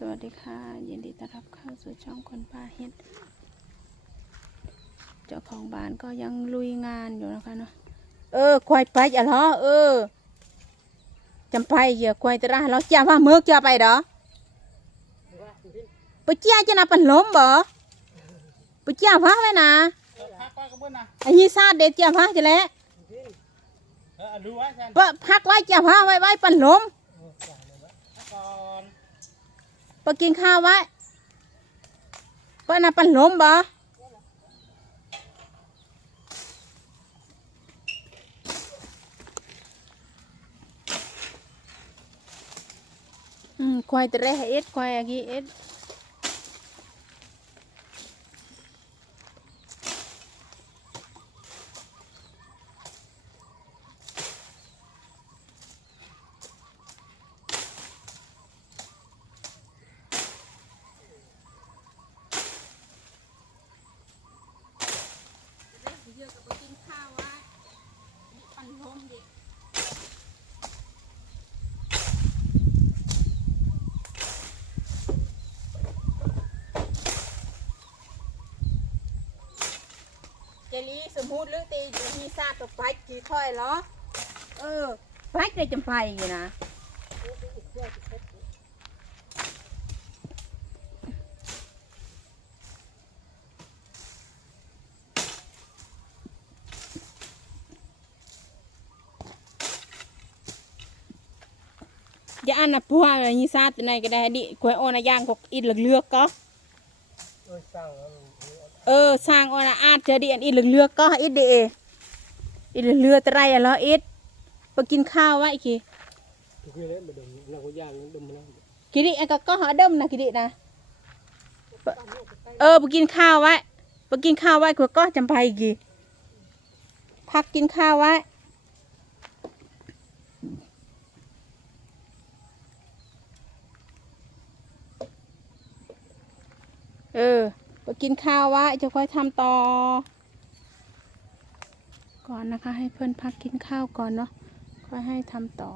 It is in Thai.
สวัสดีค่ะ ยินดีต้อนรับเข้าสู่ช่องคนป้าเฮ็ด เจ้าของบ้านก็ยังลุยงานอยู่นะคะเนาะเออควายไปอะเหรอเออจำไปเหยื่อควายตระเราจ้าว่าเมือกจ้าไปดอไปเจ้าจะน่ะเป็นลมบ่ไปเจ้าพักไว้นะพักไว้ก็เบิ้ลนะไอ้ยี่ซาดเด็ดเจ้าพักจะแล้วเออดูไว้ฉันปะพักไว้เจ้าพักไว้ไว้เป็นลม พักก่อน ไปกินข้าวไว้เปิ้นน่ะปันล้มบ่อืมควายตะเรเอ็ดควายอะกี้เอ็ดเยอะกับไปกินข้าวไว้ปันลมดิ เจ ลีสมมุติหรือตีอยู่ที่ซาตกไปกี่ค่อยเหรอเออไปได้จำไปอยู่นะอย่าอันน่ะปัวอะไรนี่ซาตัวไหนก็ได้ดิกวยโอนะย่างกกอิดเหลือกๆก็เออสั่งแล้ว เออสร้างออนอาจจะดีอันอีเหลือกๆก็อิดเดอีเหลือตะไรอะเหรออิดไปกินข้าวไว้คีทุกอย่างเลยมาดมเราก็ย่างดมมาแล้วคิดิไอ้ก็ก็หาเดิมนะคิดินะปะเออไปกินข้าวไว้ไปกินข้าวไว้ก็ก็จำไปกีพักกินข้าวไว้เออ ไปกินข้าวว่าจะค่อยทำต่อ ก่อนนะคะ ให้เพื่อนพักกินข้าวก่อนเนาะค่อยให้ทำต่อ